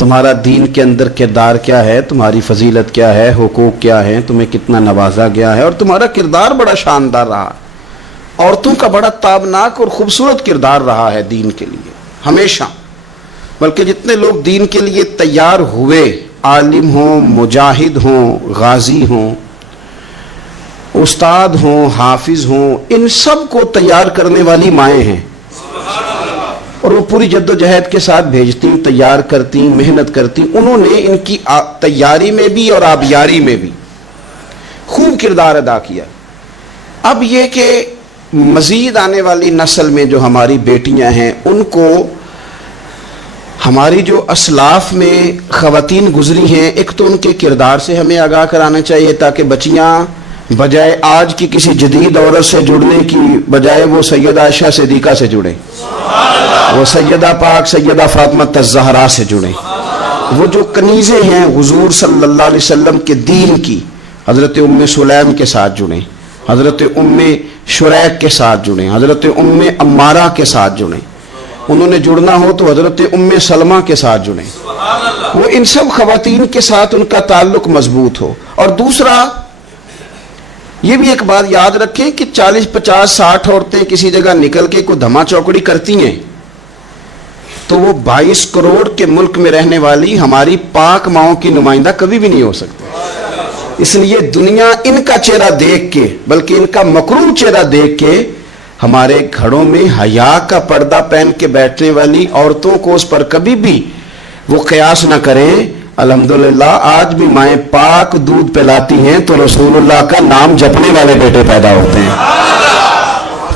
تمہارا دین کے اندر کردار کیا ہے، تمہاری فضیلت کیا ہے، حقوق کیا ہے، تمہیں کتنا نوازا گیا ہے، اور تمہارا کردار بڑا شاندار رہا، عورتوں کا بڑا تابناک اور خوبصورت کردار رہا ہے دین کے لیے ہمیشہ۔ بلکہ جتنے لوگ دین کے لیے تیار ہوئے، عالم ہوں، مجاہد ہوں، غازی ہوں، استاد ہوں، حافظ ہوں، ان سب کو تیار کرنے والی مائیں ہیں، اور وہ پوری جد و جہد کے ساتھ بھیجتی، تیار کرتی، محنت کرتی۔ انہوں نے ان کی تیاری میں بھی اور آبیاری میں بھی خوب کردار ادا کیا۔ اب یہ کہ مزید آنے والی نسل میں جو ہماری بیٹیاں ہیں، ان کو ہماری جو اسلاف میں خواتین گزری ہیں، ایک تو ان کے کردار سے ہمیں آگاہ کرانا چاہیے، تاکہ بچیاں بجائے آج کی کسی جدید عورت سے جڑنے کی بجائے وہ سیدہ عائشہ صدیقہ سے جڑیں، وہ سیدہ پاک سیدہ فاطمہ الزہرا سے جڑیں، وہ جو کنیزیں ہیں حضور صلی اللہ علیہ وسلم کے دین کی، حضرت ام سلیم کے ساتھ جڑیں، حضرت ام شریک کے ساتھ جڑیں، حضرت ام عمارہ کے ساتھ جڑیں، انہوں نے جڑنا ہو تو حضرت ام سلمہ کے ساتھ جڑیں، وہ ان سب خواتین کے ساتھ ان کا تعلق مضبوط ہو۔ اور دوسرا یہ بھی ایک بات یاد رکھیں کہ 40 50 60 عورتیں کسی جگہ نکل کے کوئی دھما چوکڑی کرتی ہیں تو وہ 22 کروڑ کے ملک میں رہنے والی ہماری پاک ماؤں کی نمائندہ کبھی بھی نہیں ہو سکتی۔ اس لیے دنیا ان کا چہرہ دیکھ کے، بلکہ ان کا مکروہ چہرہ دیکھ کے، ہمارے گھروں میں حیا کا پردہ پہن کے بیٹھنے والی عورتوں کو اس پر کبھی بھی وہ قیاس نہ کریں۔ الحمدللہ آج بھی مائیں پاک دودھ پلاتی ہیں تو رسول اللہ کا نام جپنے والے بیٹے پیدا ہوتے ہیں۔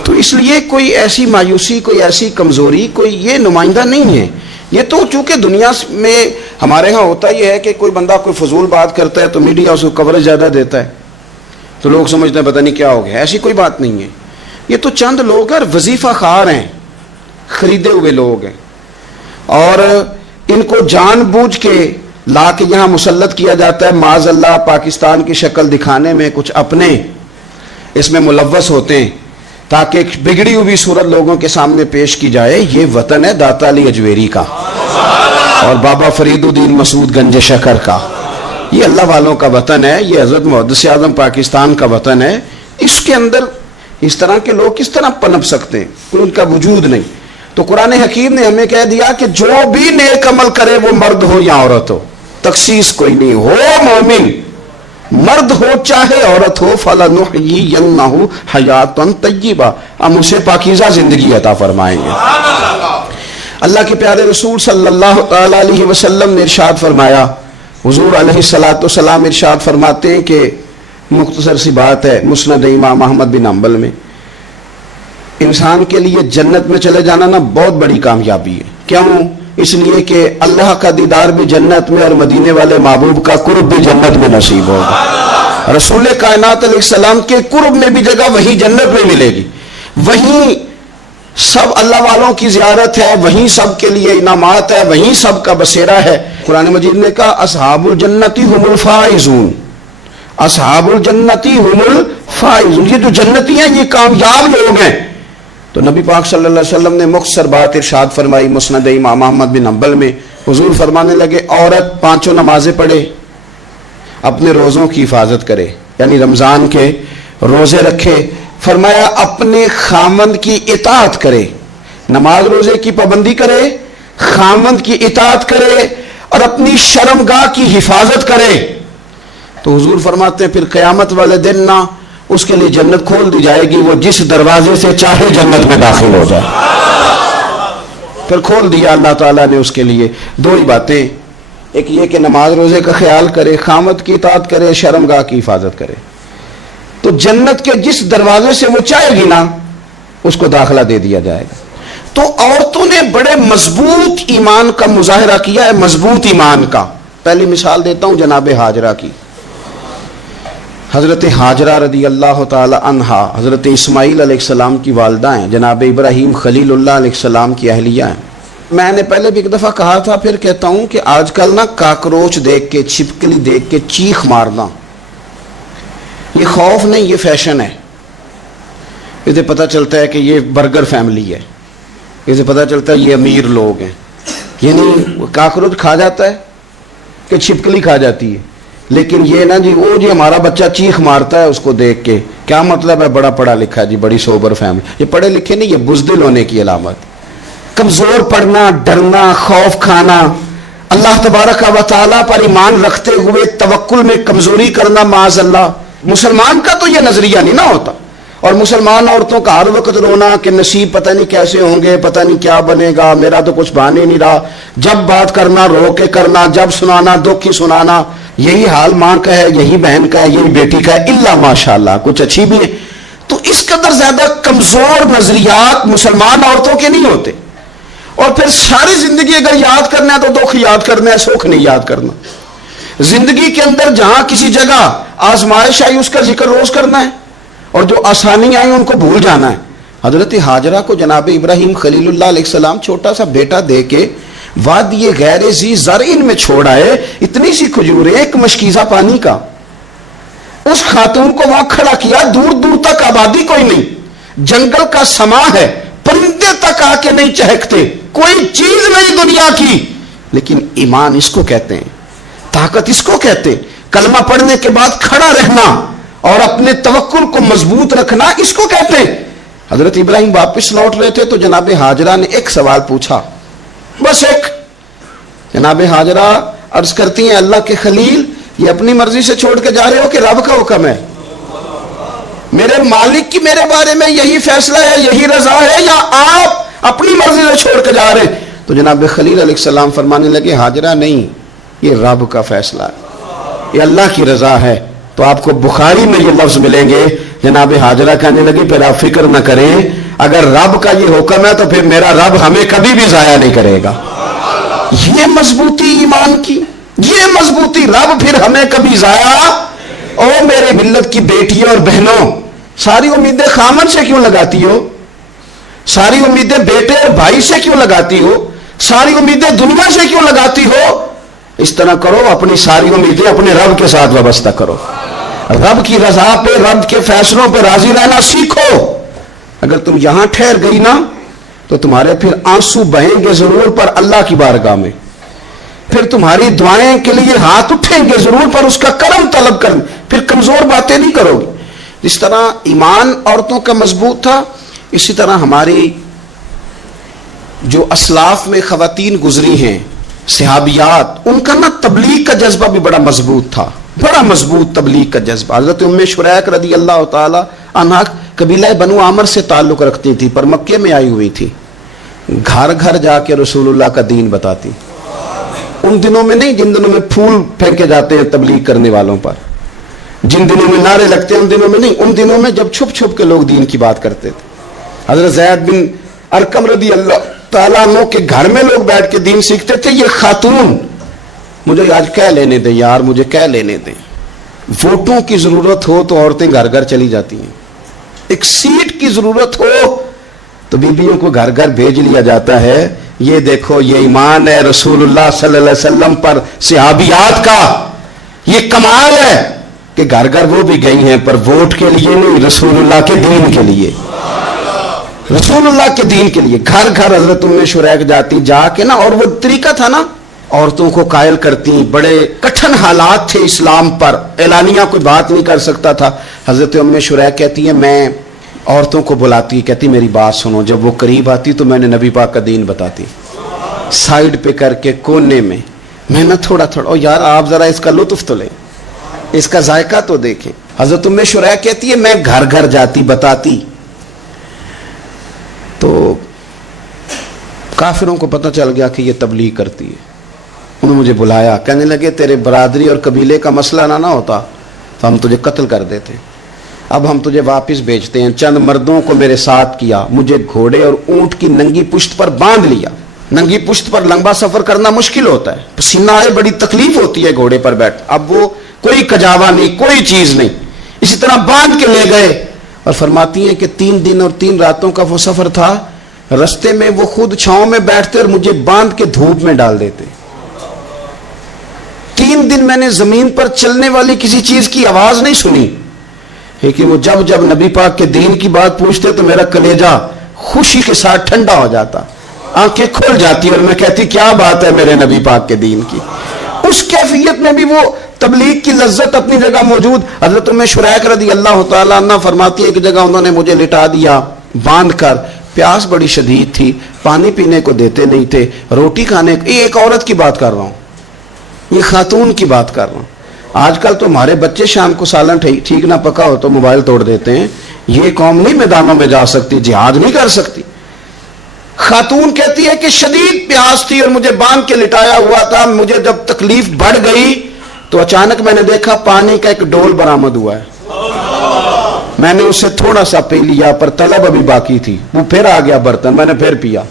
تو اس لیے کوئی ایسی مایوسی، کوئی ایسی کمزوری، کوئی یہ نمائندہ نہیں ہے۔ یہ تو چونکہ دنیا میں ہمارے ہاں ہوتا یہ ہے کہ کوئی بندہ کوئی فضول بات کرتا ہے تو میڈیا اس کو کوریج زیادہ دیتا ہے، تو لوگ سمجھتے ہیں پتہ نہیں کیا ہو گیا۔ ایسی کوئی بات نہیں ہے، یہ تو چند لوگ ہیں، وظیفہ خار ہیں، خریدے ہوئے لوگ ہیں، اور ان کو جان بوجھ کے لا کے یہاں مسلط کیا جاتا ہے، معاذ اللہ پاکستان کی شکل دکھانے میں کچھ اپنے اس میں ملوث ہوتے ہیں تاکہ ایک بگڑی ہوئی صورت لوگوں کے سامنے پیش کی جائے۔ یہ وطن ہے داتا علی اجویری کا اور بابا فرید الدین مسعود گنج شکر کا، یہ اللہ والوں کا وطن ہے، یہ حضرت محدث اعظم پاکستان کا وطن ہے۔ اس کے اندر اس طرح کے لوگ کس طرح پنپ سکتے ہیں؟ کوئی ان کا وجود نہیں۔ تو قرآن حکیم نے ہمیں کہہ دیا کہ جو بھی نیک عمل کرے وہ مرد ہو یا عورت ہو، تخصیص کوئی نہیں، ہو مومن، مرد ہو چاہے عورت ہو، فَلَنُحْيِيَنَّهُ حَيَاةً طَيِّبَةً، ہم اسے پاکیزہ زندگی عطا فرمائیں گے۔ اللہ کے پیارے رسول صلی اللہ تعالی علیہ وسلم نے ارشاد فرمایا، حضور علیہ السلام ارشاد فرماتے ہیں کہ مختصر سی بات ہے، مسند امام احمد بن حنبل میں، انسان کے لیے جنت میں چلے جانا نا بہت بڑی کامیابی ہے۔ کیوں؟ اس لیے کہ اللہ کا دیدار بھی جنت میں اور مدینے والے محبوب کا قرب بھی جنت میں نصیب ہوگا۔ رسول کائنات علیہ السلام کے قرب میں بھی جگہ وہی جنت میں ملے گی، وہیں سب اللہ والوں کی زیارت ہے، وہیں سب کے لیے انعامات ہے، وہیں سب کا بسیرا ہے۔ قرآن مجید نے کہا اصحاب الجنتی هم الفائزون، اصحاب الجنتی هم الفائزون، یہ جو جنتی ہیں یہ کامیاب لوگ ہیں۔ تو نبی پاک صلی اللہ علیہ وسلم نے مختصر بات ارشاد فرمائی مسند امام احمد بن حنبل میں، حضور فرمانے لگے عورت 5 نمازیں پڑھے، اپنے روزوں کی حفاظت کرے، یعنی رمضان کے روزے رکھے، فرمایا اپنے خامند کی اطاعت کرے، نماز روزے کی پابندی کرے، خامند کی اطاعت کرے اور اپنی شرمگاہ کی حفاظت کرے، تو حضور فرماتے ہیں پھر قیامت والے دن نہ اس کے لیے جنت کھول دی جائے گی، وہ جس دروازے سے چاہے جنت میں داخل ہو جائے۔ پھر کھول دیا اللہ تعالیٰ نے اس کے لیے۔ 2 ہی باتیں، ایک یہ کہ نماز روزے کا خیال کرے، خامد کی اطاعت کرے، شرمگاہ کی حفاظت کرے، تو جنت کے جس دروازے سے وہ چاہے گی نا اس کو داخلہ دے دیا جائے گا۔ تو عورتوں نے بڑے مضبوط ایمان کا مظاہرہ کیا ہے، مضبوط ایمان کا۔ پہلی مثال دیتا ہوں جناب ہاجرہ کی۔ حضرت ہاجرہ رضی اللہ تعالی عنہا حضرت اسماعیل علیہ السلام کی والدہ ہیں، جناب ابراہیم خلیل اللہ علیہ السلام کی اہلیہ ہیں۔ میں نے پہلے بھی ایک دفعہ کہا تھا، پھر کہتا ہوں کہ آج کل نا کاکروچ دیکھ کے، چھپکلی دیکھ کے چیخ مارنا یہ خوف نہیں، یہ فیشن ہے۔ اسے پتہ چلتا ہے کہ یہ برگر فیملی ہے، اسے پتہ چلتا ہے یہ امیر لوگ ہیں، یعنی کاکروچ کھا جاتا ہے کہ چھپکلی کھا جاتی ہے، لیکن یہ نا جی وہ جی ہمارا بچہ چیخ مارتا ہے اس کو دیکھ کے، کیا مطلب ہے بڑا پڑھا لکھا ہے جی، بڑی سوبر فیملی. یہ پڑھے لکھے نہیں، یہ بزدل ہونے کی علامت. کمزور پڑنا، ڈرنا، خوف کھانا، اللہ تبارک و تعالیٰ پر ایمان رکھتے ہوئے توکل میں کمزوری کرنا، معاذ اللہ. مسلمان کا تو یہ نظریہ نہیں نہ ہوتا. اور مسلمان عورتوں کا ہر وقت رونا کہ نصیب پتہ نہیں کیسے ہوں گے، پتہ نہیں کیا بنے گا، میرا تو کچھ بان ہی نہیں رہا. جب بات کرنا رو کے کرنا، جب سنانا دکھ ہی سنانا. یہی حال ماں کا ہے، یہی بہن کا ہے، یہی بیٹی کا ہے، الا ماشاءاللہ کچھ اچھی بھی ہے. تو اس قدر زیادہ کمزور نظریات مسلمان عورتوں کے نہیں ہوتے. اور پھر ساری زندگی اگر یاد کرنا ہے تو دکھ یاد کرنا ہے، سکھ نہیں یاد کرنا. زندگی کے اندر جہاں کسی جگہ آزمائش آئی اس کا ذکر روز کرنا ہے، اور جو آسانی آئی ان کو بھول جانا ہے. حضرت ہاجرہ کو جناب ابراہیم خلیل اللہ علیہ السلام چھوٹا سا بیٹا دے کے وادی غیر ذی زرعین میں چھوڑ آئے. اتنی سی کھجوریں، ایک مشکیزہ پانی کا. اس خاتون کو وہاں کھڑا کیا، دور دور تک آبادی کوئی نہیں، جنگل کا سما ہے، پرندے تک آ کے نہیں چہکتے، کوئی چیز نہیں دنیا کی. لیکن ایمان اس کو کہتے ہیں، طاقت اس کو کہتے ہیں. کلمہ پڑھنے کے بعد کھڑا رہنا اور اپنے توکل کو مضبوط رکھنا اس کو کہتے ہیں. حضرت ابراہیم واپس لوٹ رہے تھے تو جناب ہاجرہ نے ایک سوال پوچھا، بس ایک. جناب ہاجرہ عرض کرتی ہیں اللہ کے خلیل، یہ اپنی مرضی سے چھوڑ کے جا رہے ہو کہ رب کا حکم ہے؟ میرے مالک کی میرے بارے میں یہی فیصلہ ہے، یہی رضا ہے، یا آپ اپنی مرضی سے چھوڑ کے جا رہے ہیں؟ تو جناب خلیل علیہ السلام فرمانے لگے ہاجرہ نہیں، یہ رب کا فیصلہ ہے، یہ اللہ کی رضا ہے. تو آپ کو بخاری میں یہ لفظ ملیں گے. جناب ہاجرہ کہنے لگی پھر آپ فکر نہ کریں، اگر رب کا یہ حکم ہے تو پھر میرا رب ہمیں کبھی بھی ضائع نہیں کرے گا. یہ مضبوطی ایمان کی، یہ مضبوطی، رب پھر ہمیں کبھی ضائع. او میرے ملت کی بیٹیوں اور بہنوں، ساری امیدیں خامن سے کیوں لگاتی ہو؟ ساری امیدیں بیٹے اور بھائی سے کیوں لگاتی ہو؟ ساری امیدیں دنیا سے کیوں لگاتی ہو؟ اس طرح کرو، اپنی ساری امیدیں اپنے رب کے ساتھ وابستہ کرو. رب کی رضا پہ، رب کے فیصلوں پہ راضی رہنا سیکھو. اگر تم یہاں ٹھہر گئی نا تو تمہارے پھر آنسو بہیں گے ضرور پر اللہ کی بارگاہ میں، پھر تمہاری دعائیں کے لیے ہاتھ اٹھیں گے ضرور پر اس کا کرم طلب کریں، پھر کمزور باتیں نہیں کرو گی. جس طرح ایمان عورتوں کا مضبوط تھا، اسی طرح ہماری جو اسلاف میں خواتین گزری ہیں صحابیات، ان کا نا تبلیغ کا جذبہ بھی بڑا مضبوط تھا، بڑا مضبوط تبلیغ کا جذبہ. حضرت ام شریک رضی اللہ تعالی عنہا قبیلہ بنو عامر سے تعلق رکھتی تھی، پر مکے میں آئی ہوئی تھی. گھر گھر جا کے رسول اللہ کا دین بتاتی. ان دنوں میں نہیں جن دنوں میں پھول پھینکے جاتے ہیں تبلیغ کرنے والوں پر، جن دنوں میں نعرے لگتے ہیں ان دنوں میں نہیں، ان دنوں میں جب چھپ چھپ کے لوگ دین کی بات کرتے تھے. حضرت زید بن ارقم رضی اللہ تعالیٰ عنہ کے گھر میں لوگ بیٹھ کے دین سیکھتے تھے. یہ خاتون مجھے آج کہہ لینے دیں یار، مجھے کہہ لینے دیں. ووٹوں کی ضرورت ہو تو عورتیں گھر گھر چلی جاتی ہیں، ایک سیٹ کی ضرورت ہو تو بیویوں کو گھر گھر بھیج لیا جاتا ہے. یہ دیکھو، یہ ایمان ہے رسول اللہ صلی اللہ علیہ وسلم پر صحابیات کا. یہ کمال ہے کہ گھر گھر وہ بھی گئی ہیں، پر ووٹ کے لیے نہیں، رسول اللہ کے دین کے لیے، رسول اللہ کے دین کے لیے. گھر گھر حضرت ام شریک جاتی، جا کے نا، اور وہ طریقہ تھا نا، عورتوں کو قائل کرتی. بڑے کٹھن حالات تھے اسلام پر، اعلانیہ کوئی بات نہیں کر سکتا تھا. حضرت ام شریک کہتی ہے میں عورتوں کو بلاتی، کہتی میری بات سنو. جب وہ قریب آتی تو میں نے نبی پاک کا دین بتاتی، سائیڈ پہ کر کے کونے میں نہ تھوڑا تھوڑا، او یار آپ ذرا اس کا لطف تو لیں، اس کا ذائقہ تو دیکھیں. حضرت ام شریک کہتی ہے میں گھر گھر جاتی بتاتی. تو کافروں کو پتہ چل گیا کہ یہ تبلیغ کرتی ہے. انہوں نے مجھے بلایا، کہنے لگے تیرے برادری اور قبیلے کا مسئلہ نہ ہوتا تو ہم تجھے قتل کر دیتے. اب ہم تجھے واپس بھیجتے ہیں. چند مردوں کو میرے ساتھ کیا، مجھے گھوڑے اور اونٹ کی ننگی پشت پر باندھ لیا. ننگی پشت پر لمبا سفر کرنا مشکل ہوتا ہے، پسینہ آئے، بڑی تکلیف ہوتی ہے گھوڑے پر بیٹھ. اب وہ کوئی کجاوا نہیں، کوئی چیز نہیں، اسی طرح باندھ کے لے گئے. اور فرماتی ہیں کہ 3 دن اور 3 راتوں کا وہ سفر تھا. رستے میں وہ خود چھاؤں میں بیٹھتے اور مجھے باندھ کے دھوپ میں ڈال دیتے. 3 دن میں نے زمین پر چلنے والی کسی چیز کی آواز نہیں سنی. لیکن وہ جب جب نبی پاک کے دین کی بات پوچھتے تو میرا کلیجہ خوشی کے ساتھ ٹھنڈا ہو جاتا. آنکھیں کھل جاتی اور میں کہتی کیا بات ہے میرے نبی پاک کے دین کی. اس کیفیت میں بھی وہ تبلیغ کی لذت اپنی جگہ موجود. حضرت ام شریک رضی اللہ تعالیٰ عنہ فرماتی ہے ایک جگہ انہوں نے مجھے لٹا دیا باندھ کر, پیاس بڑی شدید تھی, پانی پینے کو دیتے نہیں تھے, روٹی کھانے کو. یہ ایک عورت کی بات کر رہا ہوں, یہ خاتون کی بات کر رہا ہوں. آج کل تو ہمارے بچے شام کو سالن ٹھیک نہ پکا ہو تو موبائل توڑ دیتے ہیں. یہ قوم نہیں میدانوں میں جا سکتی, جہاد نہیں کر سکتی. خاتون کہتی ہے کہ شدید پیاس تھی اور مجھے باندھ کے لٹایا ہوا تھا. مجھے جب تکلیف بڑھ گئی تو اچانک میں نے دیکھا پانی کا ایک ڈول برآمد ہوا ہے. میں نے اسے تھوڑا سا پی لیا, پر طلب ابھی باقی تھی. وہ پھر آ گیا برتن, میں نے پھر پیا.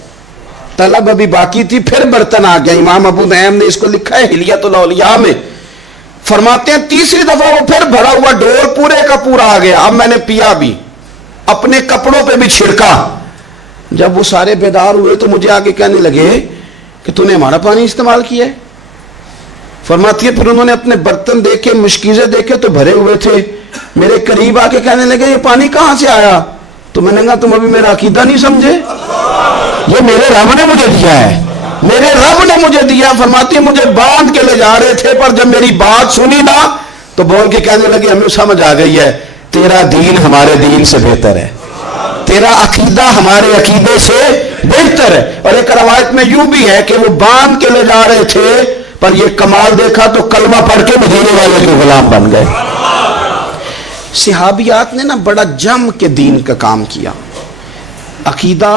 طلب ابھی باقی تھی, پھر برتن آ گیا. امام ابو نعیم نے اس کو لکھا ہے حلیۃ الاولیاء میں, فرماتے ہیں تیسری دفعہ وہ پھر بھرا ہوا ڈول پورے کا پورا آ گیا. اب میں نے پیا بھی, اپنے کپڑوں پہ بھی چھڑکا. جب وہ سارے بیدار ہوئے تو مجھے آگے کہنے لگے کہ تو نے ہمارا پانی استعمال کیا ہے. فرماتی ہے پھر انہوں نے اپنے برتن دیکھے, مشکیزیں دیکھے تو بھرے ہوئے تھے. میرے قریب آ کے کہنے لگے یہ پانی کہاں سے آیا؟ تو میں نے کہا تم ابھی میرا عقیدہ نہیں سمجھے, یہ میرے رب نے مجھے دیا ہے, میرے رب نے مجھے دیا. فرماتی ہے مجھے باندھ کے لے جا رہے تھے, پر جب میری بات سنی نا تو بول کے کہنے لگے ہمیں سمجھ آ گئی ہے تیرا دین ہمارے دین سے بہتر ہے, تیرا عقیدہ ہمارے عقیدے سے بہتر ہے. اور ایک روایت میں یوں بھی ہے کہ وہ باندھ کے لے جا رہے تھے, پر یہ کمال دیکھا تو کلمہ پڑھ کے مدینے والے کے غلام بن گئے. صحابیات نے نا بڑا جم کے دین کا کام کیا. عقیدہ,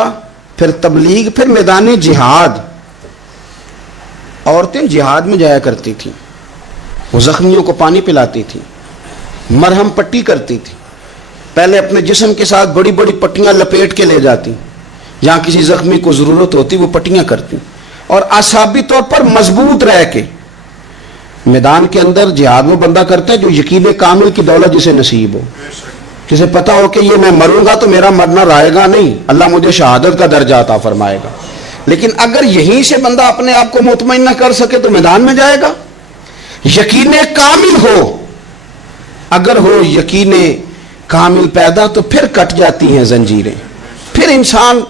پھر تبلیغ, پھر میدان جہاد. عورتیں جہاد میں جایا کرتی تھیں, وہ زخمیوں کو پانی پلاتی تھیں, مرہم پٹی کرتی تھی. پہلے اپنے جسم کے ساتھ بڑی بڑی پٹیاں لپیٹ کے لے جاتی, جہاں کسی زخمی کو ضرورت ہوتی وہ پٹیاں کرتی. اور اعصابی طور پر مضبوط رہ کے میدان کے اندر جہاد میں بندہ کرتا ہے جو یقین کامل کی دولت جسے نصیب ہو, جسے پتا ہو کہ یہ میں مروں گا تو میرا مرنا رائے گا نہیں, اللہ مجھے شہادت کا درجہ عطا فرمائے گا. لیکن اگر یہیں سے بندہ اپنے آپ کو مطمئن نہ کر سکے تو میدان میں جائے گا. یقین کامل ہو, اگر ہو یقین کامل پیدا تو پھر کٹ جاتی ہیں زنجیریں, پھر انسان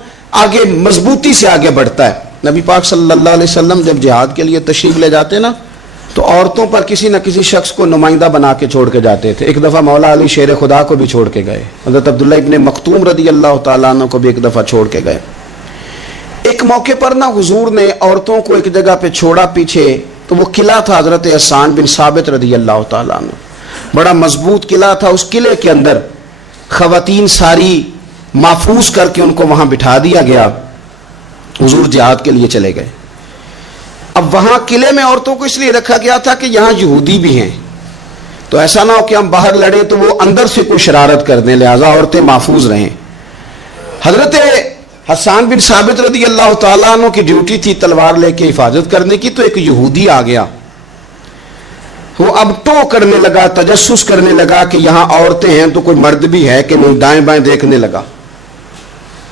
آگے مضبوطی سے آگے بڑھتا ہے. نبی پاک صلی اللہ علیہ وسلم جب جہاد کے لیے تشریف لے جاتے نا تو عورتوں پر کسی نہ کسی شخص کو نمائندہ بنا کے چھوڑ کے جاتے تھے. ایک دفعہ مولا علی شیر خدا کو بھی چھوڑ کے گئے, حضرت عبداللہ ابن مختوم رضی اللہ تعالیٰ عنہ کو بھی ایک دفعہ چھوڑ کے گئے. ایک موقع پر نا حضور نے عورتوں کو ایک جگہ پہ چھوڑا پیچھے, تو وہ قلعہ تھا حضرت حسان بن ثابت رضی اللہ تعالیٰ عنہ, بڑا مضبوط قلعہ تھا. اس قلعے کے اندر خواتین ساری محفوظ کر کے ان کو وہاں بٹھا دیا گیا. حضور جہاد کے لیے چلے گئے. اب وہاں قلعے میں عورتوں کو اس لیے رکھا گیا تھا کہ یہاں یہودی بھی ہیں, تو ایسا نہ ہو کہ ہم باہر لڑیں تو وہ اندر سے کوئی شرارت کر دیں, لہذا عورتیں محفوظ رہیں. حضرت حسان بن ثابت رضی اللہ تعالیٰ عنہ کی ڈیوٹی تھی تلوار لے کے حفاظت کرنے کی, تو ایک یہودی آ گیا. وہ اب ٹو کرنے لگا, تجسس کرنے لگا کہ یہاں عورتیں ہیں تو کوئی مرد بھی ہے کہ نہیں, دائیں بائیں دیکھنے لگا.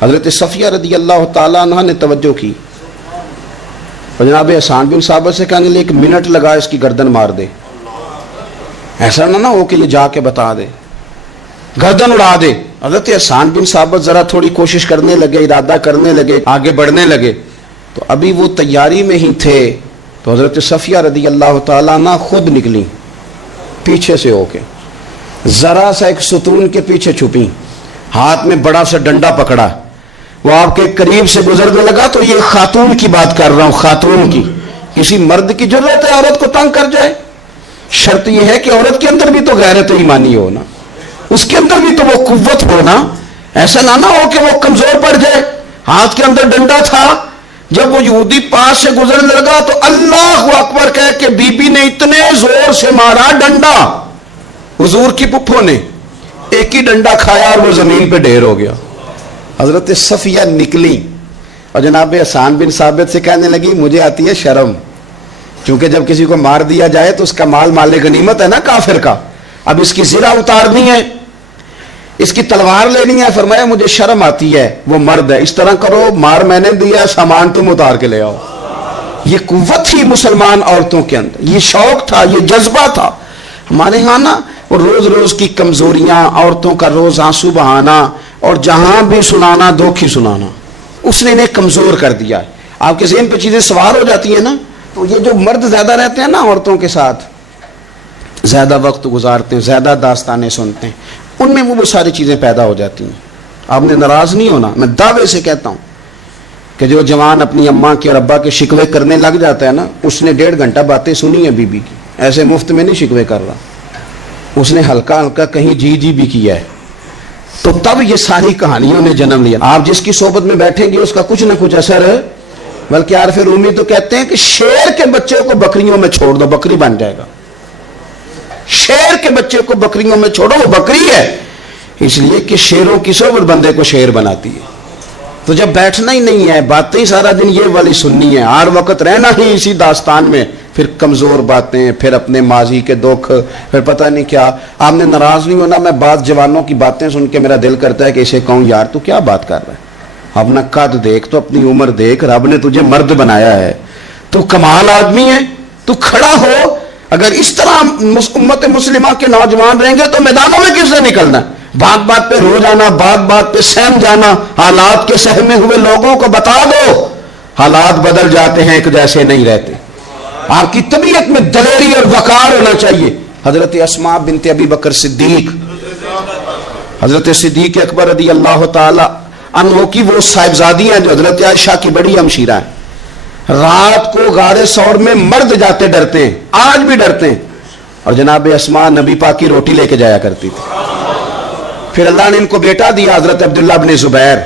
حضرت صفیہ رضی اللہ تعالیٰ عنہ نے توجہ کی, اور جناب حسان بن ثابت سے کہنے لے 1 منٹ لگا اس کی گردن مار دے, ایسا نہ ہو کہ یہ جا کے بتا دے, گردن اڑا دے. حضرت حسان بن ثابت ذرا تھوڑی کوشش کرنے لگے, ارادہ کرنے لگے, آگے بڑھنے لگے, تو ابھی وہ تیاری میں ہی تھے تو حضرت صفیہ رضی اللہ تعالیٰ عنہ خود نکلی پیچھے سے ہو کے, ذرا سا ایک ستون کے پیچھے چھپی, ہاتھ میں بڑا سا ڈنڈا پکڑا. وہ آپ کے قریب سے گزرنے لگا. تو یہ خاتون کی بات کر رہا ہوں, خاتون کی. کسی مرد کی ضرورت ہے عورت کو تنگ کر جائے؟ شرط یہ ہے کہ عورت کے اندر بھی تو غیرت ایمانی ہو نا, اس کے اندر بھی تو وہ قوت ہو نا. ایسا نہ ہو کہ وہ کمزور پڑ جائے. ہاتھ کے اندر ڈنڈا تھا, جب وہ یہودی پاس سے گزرنے لگا تو اللہ اکبر کہہ کے بی بی نے اتنے زور سے مارا ڈنڈا, حضور کی پپھو نے ایک ہی ڈنڈا کھایا اور وہ زمین پہ ڈھیر ہو گیا. حضرت صفیہ نکلی اور جناب حسان بن ثابت سے کہنے لگی مجھے آتی ہے شرم, کیونکہ جب کسی کو مار دیا جائے تو اس کا مال مال غنیمت ہے نا کافر کا, اب اس کی زرہ اتارنی ہے, اس کی تلوار لینی ہے. فرمایا مجھے شرم آتی ہے, وہ مرد ہے, اس طرح کرو مار میں نے دیا, سامان تم اتار کے لے آؤ. یہ قوت تھی مسلمان عورتوں کے اندر, یہ شوق تھا, یہ جذبہ تھا. ہمارے ہاں نا روز روز کی کمزوریاں, عورتوں کا روز آنسو بہانا, اور جہاں بھی سنانا دکھ ہی سنانا. اس نے انہیں کمزور کر دیا ہے. آپ کے ذہن پہ چیزیں سوار ہو جاتی ہیں نا. تو یہ جو مرد زیادہ رہتے ہیں نا عورتوں کے ساتھ، زیادہ وقت گزارتے ہیں، زیادہ داستانیں سنتے ہیں، ان میں وہ ساری چیزیں پیدا ہو جاتی ہیں. آپ نے ناراض نہیں ہونا، میں دعوے سے کہتا ہوں کہ جو جوان اپنی اماں کے اور ابا کے شکوے کرنے لگ جاتا ہے نا، اس نے 1.5 گھنٹہ باتیں سنی ہیں بی بی کی. ایسے مفت میں نہیں شکوے کر رہا، اس نے ہلکا ہلکا کہیں جی بھی کیا ہے. تو تب یہ ساری کہانیوں نے جنم لیا. آپ جس کی صحبت میں بیٹھیں گے اس کا کچھ نہ کچھ اثر ہے. بلکہ عارف رومی تو کہتے ہیں کہ شیر کے بچے کو بکریوں میں چھوڑ دو، بکری بن جائے گا. شیر کے بچے کو بکریوں میں چھوڑو، وہ بکری ہے. اس لیے کہ شیروں کی صحبت بندے کو شیر بناتی ہے. تو جب بیٹھنا ہی نہیں ہے، باتیں ہی سارا دن یہ والی سننی ہے، ہر وقت رہنا ہی اسی داستان میں، پھر کمزور باتیں، پھر اپنے ماضی کے دکھ، پھر پتہ نہیں کیا. آپ نے ناراض نہیں ہونا. میں بعض جوانوں کی باتیں سن کے میرا دل کرتا ہے کہ اسے کہوں یار تو کیا بات کر رہا ہے، اپنا قد دیکھ، تو اپنی عمر دیکھ، رب نے تجھے مرد بنایا ہے، تو کمال آدمی ہے، تو کھڑا ہو. اگر اس طرح امت مسلمہ کے نوجوان رہیں گے تو میدانوں میں کس سے نکلنا؟ بات بات پہ رو جانا، بات بات پہ سہم جانا. حالات کے سہمے ہوئے لوگوں کو بتا دو حالات بدل جاتے ہیں، ایک جیسے نہیں رہتے. آپ کی طبیعت میں دلیری اور وقار ہونا چاہیے. حضرت اسماء بنت ابی بکر صدیق، حضرت صدیق اکبر رضی اللہ تعالی عنہ کی وہ صاحبزادی ہیں جو حضرت عائشہ کی بڑی ہمشیرہ ہیں. رات کو غار ثور میں مرد جاتے ڈرتے ہیں، آج بھی ڈرتے ہیں. اور جناب اسماء نبی پاک کی روٹی لے کے جایا کرتی تھی. پھر اللہ نے ان کو بیٹا دیا، حضرت عبداللہ بن زبیر.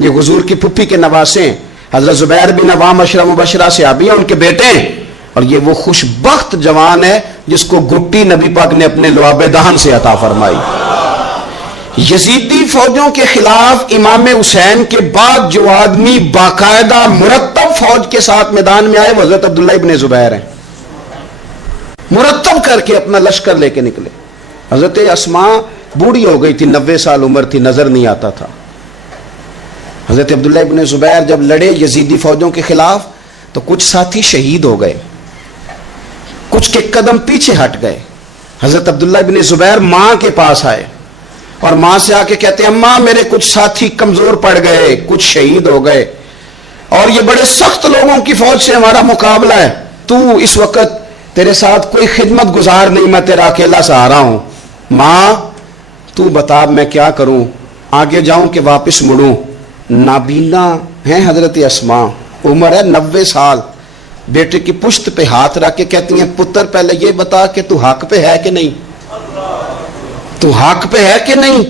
یہ حضور کی پھپھی کے نواسے ہیں. حضرت زبیر بن عوام عشرہ مبشرہ صحابی ہیں، ان کے بیٹے ہیں. اور یہ وہ خوش بخت جوان ہے جس کو گٹی نبی پاک نے اپنے لعاب دہن سے عطا فرمائی. یزیدی فوجوں کے خلاف امام حسین کے بعد جو آدمی باقاعدہ مرتب فوج کے ساتھ میدان میں آئے وہ حضرت عبداللہ ابن زبیر ہیں. مرتب کر کے اپنا لشکر لے کے نکلے. حضرت اسماء بوڑھی ہو گئی تھی، 90 سال عمر تھی، نظر نہیں آتا تھا. حضرت عبداللہ ابن زبیر جب لڑے یزیدی فوجوں کے خلاف تو کچھ ساتھی شہید ہو گئے، کچھ کے قدم پیچھے ہٹ گئے. حضرت عبداللہ ابن زبیر ماں کے پاس آئے اور ماں سے آ کے کہتے ہیں اماں میرے کچھ ساتھی کمزور پڑ گئے، کچھ شہید ہو گئے، اور یہ بڑے سخت لوگوں کی فوج سے ہمارا مقابلہ ہے. تو اس وقت تیرے ساتھ کوئی خدمت گزار نہیں، میں تیرا اکیلا سہارا ہوں. ماں تو بتا میں کیا کروں، آگے جاؤں کہ واپس مڑوں؟ نابینا ہیں حضرت اسماء، عمر ہے 90 سال. بیٹے کی پشت پہ ہاتھ رکھ کے کہتی ہیں پتر پہلے یہ بتا کہ تو حق پہ ہے کہ نہیں، تو حق پہ ہے کہ نہیں.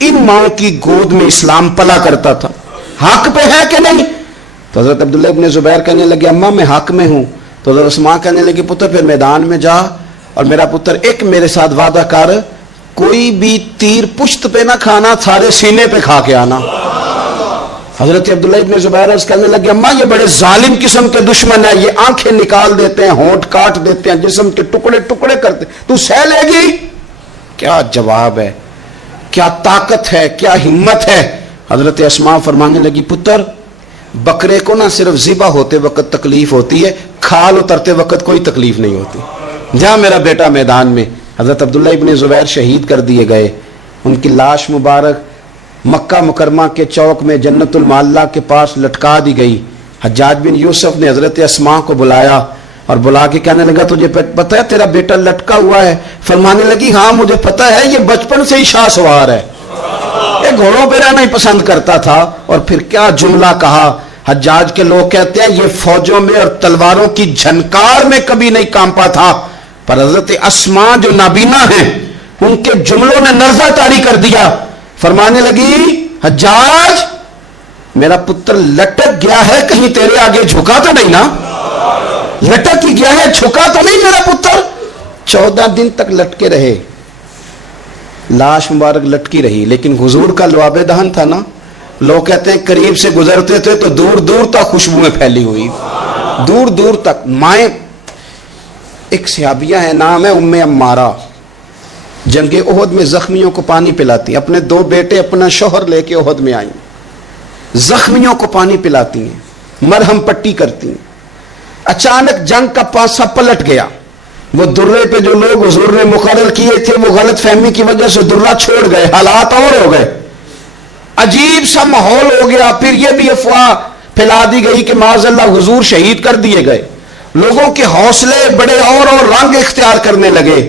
ان ماں کی گود میں اسلام پلا کرتا تھا، حق پہ ہے کہ نہیں. تو حضرت عبداللہ ابن زبیر کہنے لگے اماں میں حق میں ہوں. تو حضرت اسماء کہنے لگی پتر پھر میدان میں جا، اور میرا پتر ایک میرے ساتھ وعدہ کر، کوئی بھی تیر پشت پہ نہ کھانا، سارے سینے پہ کھا کے آنا. حضرت عبداللہ ابن زبیر عرض کرنے لگے اماں یہ بڑے ظالم قسم کے دشمن ہیں، یہ آنکھیں نکال دیتے ہیں، ہونٹ کاٹ دیتے ہیں، جسم کے ٹکڑے ٹکڑے کرتے، تو سہ لے گی؟ کیا جواب ہے، کیا طاقت ہے، کیا ہمت ہے. حضرت اسماء فرمانے لگی پتر بکرے کو نہ صرف ذبح ہوتے وقت تکلیف ہوتی ہے، کھال اترتے وقت کوئی تکلیف نہیں ہوتی. جا میرا بیٹا میدان میں. حضرت عبداللہ ابن زبیر شہید کر دیے گئے. ان کی لاش مبارک مکہ مکرمہ کے چوک میں جنت المعلا کے پاس لٹکا دی گئی. حجاج بن یوسف نے حضرت اسماء کو بلایا اور بلا کے کہنے لگا تجھے پتہ ہے تیرا بیٹا لٹکا ہوا ہے؟ فرمانے لگی ہاں مجھے پتہ ہے، یہ بچپن سے ہی شاہ سوار ہے، یہ گھوڑوں پہ رہنا ہی پسند کرتا تھا. اور پھر کیا جملہ کہا. حجاج کے لوگ کہتے ہیں یہ فوجوں میں اور تلواروں کی جھنکار میں کبھی نہیں کانپا تھا، پر حضرت اسماء جو نابینا ہیں ان کے جملوں نے نرزہ طاری کر دیا. فرمانے لگی حجاج میرا پتر لٹک گیا ہے، کہیں تیرے آگے جھکا تو نہیں نا؟ لٹک ہی گیا ہے، جھکا تو نہیں میرا پتر؟ 14 دن تک لٹکے رہے، لاش مبارک لٹکی رہی، لیکن حضور کا لعاب دہن تھا نا. لوگ کہتے ہیں قریب سے گزرتے تھے تو دور دور تک خوشبوئیں پھیلی ہوئی، دور دور تک. مائیں ایک صحابیہ ہے، نام ہے ام عمارہ، جنگ احد میں زخمیوں کو پانی پلاتی. اپنے 2 بیٹے اپنا شوہر لے کے احد میں آئیں، زخمیوں کو پانی پلاتی ہیں، مرہم پٹی کرتی ہیں. اچانک جنگ کا پاسا پلٹ گیا. وہ درے پہ جو لوگ حضور نے مقرر کیے تھے وہ غلط فہمی کی وجہ سے درہ چھوڑ گئے، حالات اور ہو گئے. عجیب سا ماحول ہو گیا. پھر یہ بھی افواہ پھیلا دی گئی کہ معاذ اللہ حضور شہید کر دیے گئے. لوگوں کے حوصلے بڑے اور رنگ اختیار کرنے لگے.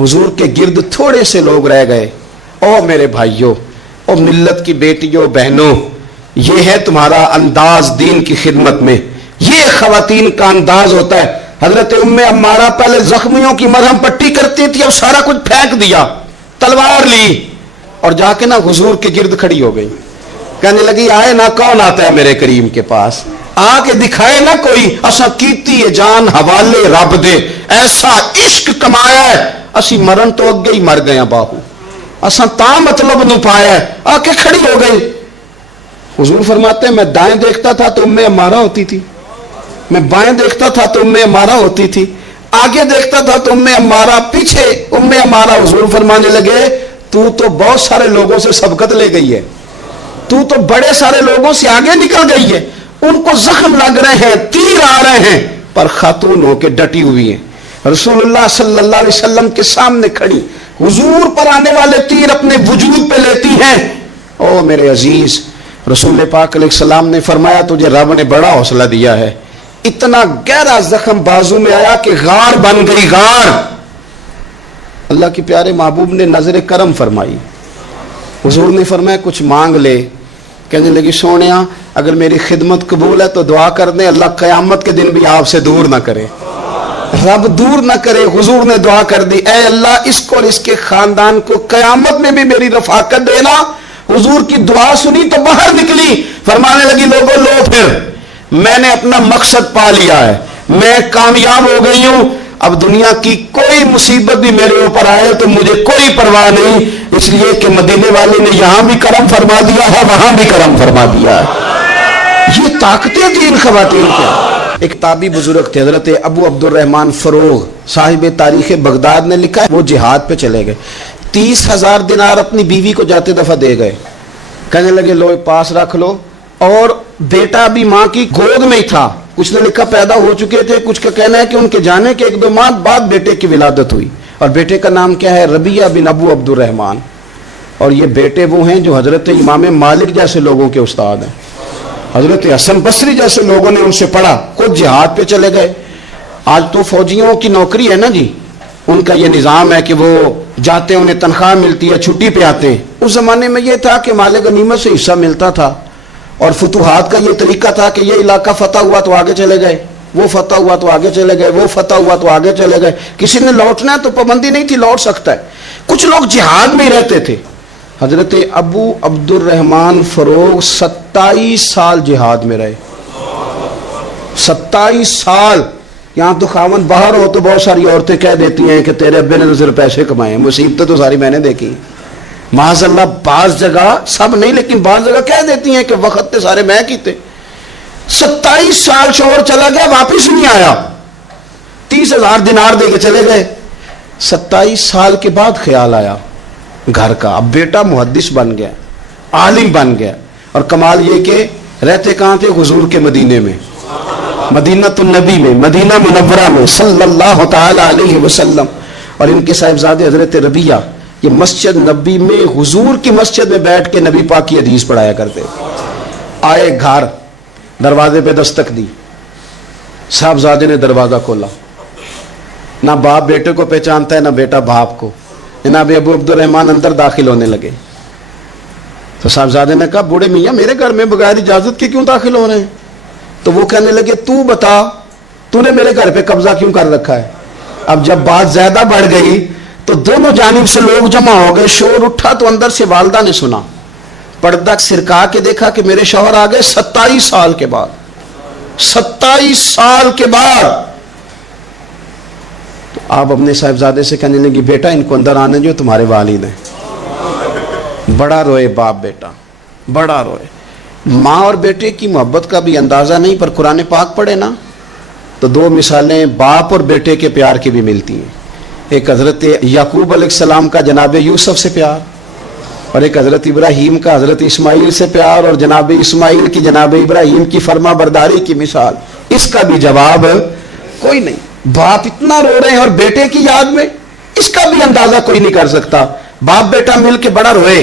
حضور کے گرد تھوڑے سے لوگ رہ گئے. او میرے بھائیوں، او ملت کی بیٹیوں بہنوں، یہ ہے تمہارا انداز دین کی خدمت میں. یہ خواتین کا انداز ہوتا ہے. حضرت ام عمارہ پہلے زخمیوں کی مرہم پٹی کرتی تھی، اب سارا کچھ پھینک دیا، تلوار لی اور جا کے نا حضور کے گرد کھڑی ہو گئی. کہنے لگی آئے نا کون آتا ہے میرے کریم کے پاس، آ کے دکھائے نا کوئی. اسا کیتی جان حوالے رب دے، ایسا عشق کمایا ہے اسی مرن تو اگے ہی مر گیا باہو، اسا تا مطلب نو پایا ہے. آ کے کھڑی ہو گئی. حضور فرماتے ہیں میں دائیں دیکھتا تھا تو ام عمارہ ہوتی تھی، میں بائیں دیکھتا تھا تو ام عمارہ ہوتی تھی، آگے دیکھتا تھا تو ام عمارہ، پیچھے ام عمارہ. حضور فرمانے لگے تو بہت سارے لوگوں سے سبقت لے گئی ہے، تو بڑے سارے لوگوں سے آگے نکل گئی ہے. ان کو زخم لگ رہے ہیں، تیر آ رہے ہیں، پر خاتون ہو کے ڈٹی ہوئی ہیں. رسول اللہ صلی اللہ علیہ وسلم کے سامنے کھڑی حضور پر آنے والے تیر اپنے وجود پہ لیتی ہیں. او میرے عزیز، رسول پاک علیہ السلام نے فرمایا تجھے رب نے بڑا حوصلہ دیا ہے. اتنا گہرا زخم بازو میں آیا کہ غار بن گئی، غار. اللہ کے پیارے محبوب نے نظر کرم فرمائی. حضور نے فرمایا کچھ مانگ لے. کہنے لگی سونیا اگر میری خدمت قبول ہے تو دعا کر دیں اللہ قیامت کے دن بھی آپ سے دور نہ کرے، رب دور نہ کرے. حضور نے دعا کر دی، اے اللہ اس کو اور اس کے خاندان کو قیامت میں بھی میری رفاقت دینا. حضور کی دعا سنی تو باہر نکلی، فرمانے لگی لوگوں لو پھر میں نے اپنا مقصد پا لیا ہے، میں کامیاب ہو گئی ہوں. اب دنیا کی کوئی مصیبت بھی میرے اوپر آئے تو مجھے کوئی پرواہ نہیں، اس لیے کہ مدینے والے نے یہاں بھی کرم فرما دیا ہے، وہاں بھی کرم فرما دیا ہے. یہ طاقتیں تھیں ان خواتین کے. ایک تابعی بزرگ تھے حضرت ابو عبد الرحمن فروغ صاحب تاریخ بغداد نے لکھا ہے وہ جہاد پہ چلے گئے. 30,000 دینار اپنی بیوی کو جاتے دفعہ دے گئے. کہنے لگے لو پاس رکھ لو. اور بیٹا بھی ماں کی گود میں ہی تھا. کچھ نے لکھا پیدا ہو چکے تھے، کچھ کا کہنا ہے کہ ان کے جانے کے 1-2 ماہ بعد بیٹے کی ولادت ہوئی. اور بیٹے کا نام کیا ہے؟ ربیہ بن ابو عبد الرحمن. اور یہ بیٹے وہ ہیں جو حضرت امام مالک جیسے لوگوں کے استاد ہیں. حضرت حسن بصری جیسے لوگوں نے ان سے پڑھا. خود جہاد پہ چلے گئے. آج تو فوجیوں کی نوکری ہے نا جی، ان کا یہ نظام ہے کہ وہ جاتے ہیں، انہیں تنخواہ ملتی ہے، چھٹی پہ آتے ہیں. اس زمانے میں یہ تھا کہ مال غنیمت سے حصہ ملتا تھا. اور فتوحات کا یہ طریقہ تھا کہ یہ علاقہ فتح ہوا تو آگے چلے گئے، وہ فتح ہوا تو آگے چلے گئے، وہ فتح ہوا تو آگے چلے گئے. کسی نے لوٹنا ہے تو پابندی نہیں تھی، لوٹ سکتا ہے. کچھ لوگ جہاد میں ہی رہتے تھے. حضرت ابو عبد الرحمن فروغ 27 سال جہاد میں رہے. 27 سال. یہاں تو خاوند باہر ہو تو بہت ساری عورتیں کہہ دیتی ہیں کہ تیرے ابے نے نظر پیسے کمائے. مصیبتیں تو ساری میں نے دیکھی. معاذ اللہ بعض جگہ، سب نہیں لیکن بعض جگہ کہہ دیتی ہیں کہ وقت تے سارے میں کیتے. 27 سال شوہر چلا گیا، واپس نہیں آیا. 30,000 دینار دے کے چلے گئے. 27 سال کے بعد خیال آیا گھر کا. اب بیٹا محدث بن گیا، عالم بن گیا. اور کمال یہ کہ رہتے کہاں تھے؟ حضور کے مدینے میں، مدینہ النبی میں، مدینہ منورہ میں صلی اللہ تعالی علیہ وسلم. اور ان کے صاحبزادے حضرت ربیہ یہ مسجد نبی میں، حضور کی مسجد میں بیٹھ کے نبی پاک کی حدیث پڑھایا کرتے. آئے گھر، دروازے پہ دستک دی. صاحبزادے نے دروازہ کھولا. نہ باپ بیٹے کو پہچانتا ہے، نہ بیٹا باپ کو. جناب ابو عبد الرحمن اندر داخل ہونے لگے تو صاحبزادے نے کہا بوڑھے میاں میرے گھر میں بغیر اجازت کے کیوں داخل ہو رہے ہیں؟ تو وہ کہنے لگے تو بتا، تو نے میرے گھر پہ قبضہ کیوں کر رکھا ہے؟ اب جب بات زیادہ بڑھ گئی تو دونوں جانب سے لوگ جمع ہو گئے. شور اٹھا تو اندر سے والدہ نے سنا. پردہ سرکا کے دیکھا کہ میرے شوہر آ گئے 27 سال کے بعد. 27 سال کے بعد. تو آپ اپنے صاحبزادے سے کہنے لگی بیٹا ان کو اندر آنے جو تمہارے والد ہیں. بڑا روئے باپ بیٹا، بڑا روئے. ماں اور بیٹے کی محبت کا بھی اندازہ نہیں، پر قرآن پاک پڑھے نا تو 2 مثالیں باپ اور بیٹے کے پیار کی بھی ملتی ہیں. ایک حضرت یعقوب علیہ السلام کا جناب یوسف سے پیار، اور ایک حضرت ابراہیم کا حضرت اسماعیل سے پیار، اور جناب اسماعیل کی جناب ابراہیم کی فرما برداری کی مثال. اس کا بھی جواب کوئی نہیں. باپ اتنا رو رہے ہیں اور بیٹے کی یاد میں، اس کا بھی اندازہ کوئی نہیں کر سکتا. باپ بیٹا مل کے بڑا روئے.